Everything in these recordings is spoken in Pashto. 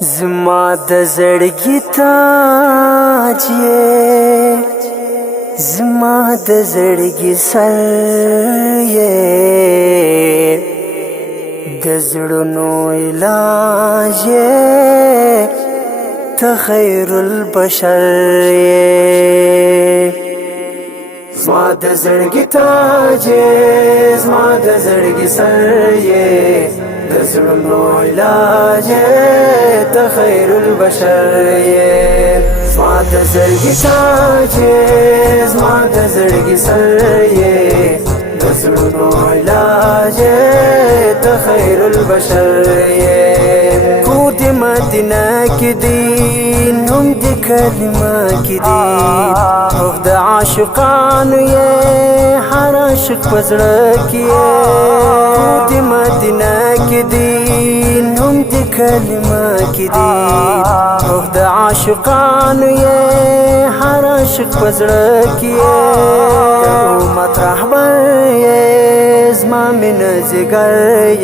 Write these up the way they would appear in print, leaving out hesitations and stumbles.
زما د زړګي تاج یې، زما د زړګي سر یې، د زړونو علاج یې، ته خیر البشر یې. زما د زړګي تاج یې، زما د زړګي سر یې، د زړونو علاج یې، ته خیر البشر یې. زما د زړګي تاج یې، زما د زړګي سر یې، د زړونو علاج یې، ته خیر البشر یې. کور د مدینه کې دی، نوم د کلمه کې دی، روح د عاشقانو یې، هر عاشق په زړه کې یې. کور د مدینه کې دی، نوم د کلمه کې دی، روح د عاشقانو یې، هر عاشق په زړه کې یې. د امت رهبر یې، زما مینه ځیګر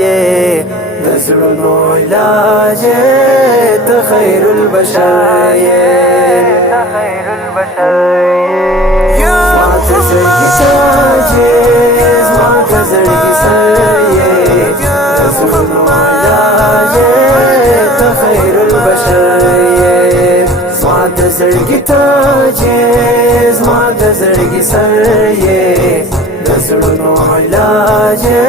یې، د زړونو علاج یې، ته خیر البشر یې، ته خیر البشر یې. زما د زړګي تاج یې، زما د زړګي سر یې، د زړونو علاج یې، ته خیر البشر یې. زما د زړګي تاج یې، زما د زړګي سر یې، د زړونو علاج یې،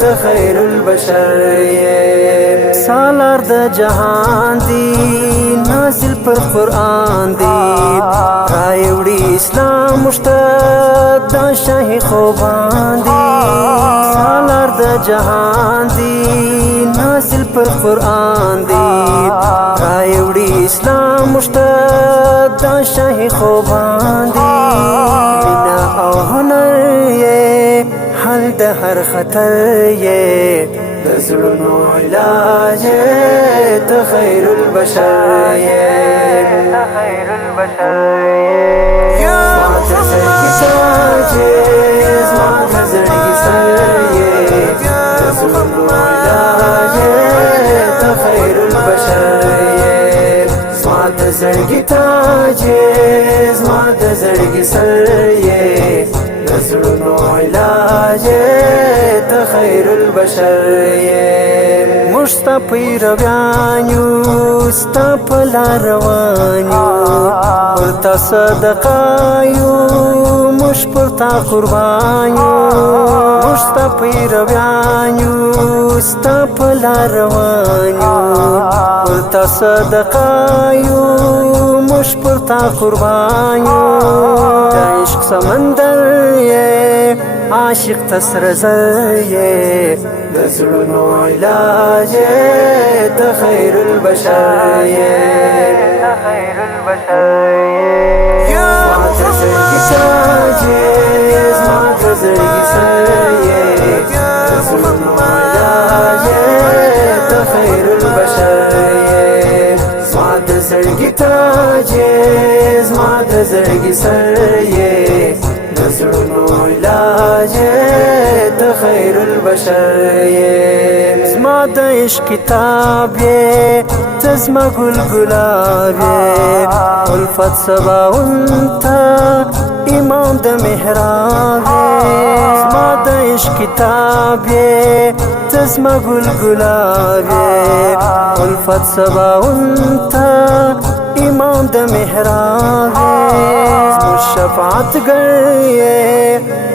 ته خیر البشر یې. سالار د جهان دی، نازل پر قرآن دی، راوړي اسلام مشتاق د شاهي خوبان دی. سالار د جهان دی، نازل پر قرآن دی، راوړي اسلام مشتاق د شاهي خوبان دی. بنا او هنر یې، حل د هر خطر یې، د زړونو علاج یې، ته خیر البشر یې، ته خیر البشر یې. زما د زړګي تاج یې، زما د زړګي سر یې، د زړونو علاج یې، ته خیر البشر یې. زما د زړګي تاج یې، زما د زړګي سر یې، د زړونو علاج یې، ته خیر البشر یې. موږ ستا پیرویان یو، ستا په لار روان یو، پر تا صدقه یو، موږ پر تا قربان یو. موږ ستا پیرویان یو، ستا په لار روان یو، پر تا صدقه یو، موږ پر تا قربان یو. د عشق سمندر یې، عاشق ته سره زر یې، د زړونو علاج یې، ته خیر البشر یې، ته خیر البشر یې. زما د زړګي تاج یې، زما د زړګي سر یې، د زړونو علاج یې، ته خیر البشر یې. زما د زړګي تاج یې، زما د زړګي سر یې، د زړونو علاج یې، ته خیر البشر یې. زما د عشق کتاب یې، ته زما ګل ګلاب یې، الفت سباون ته امام د محراب یې. زما د عشق کتاب یې، ته زما ګل ګلاب یې، الفت سباون ته امام د محراب یې. زموږ شفاعتګر یې،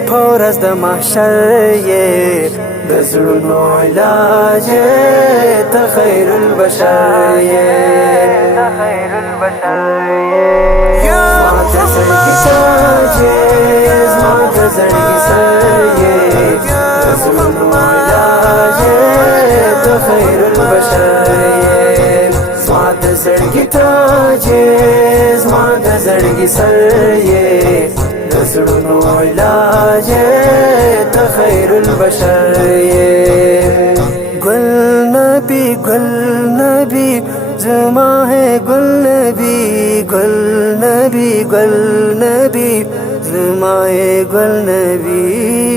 په ورځ د محشر یې، د زړونو علاج یې، ته خیر البشر یې، ته خیر البشر یې. زما د زړګي تاج یې، زما د زړګي سر یې، د زړونو علاج یې، ته خیر البشر یې. زما د زړګي تاج یې، زما د زړګي سر یې، د زړونو علاج یې، ته خیر البشر یې. گل نبی گل نبی زما ہے، گل نبی گل نبی گل نبی زما ہے، گل نبی.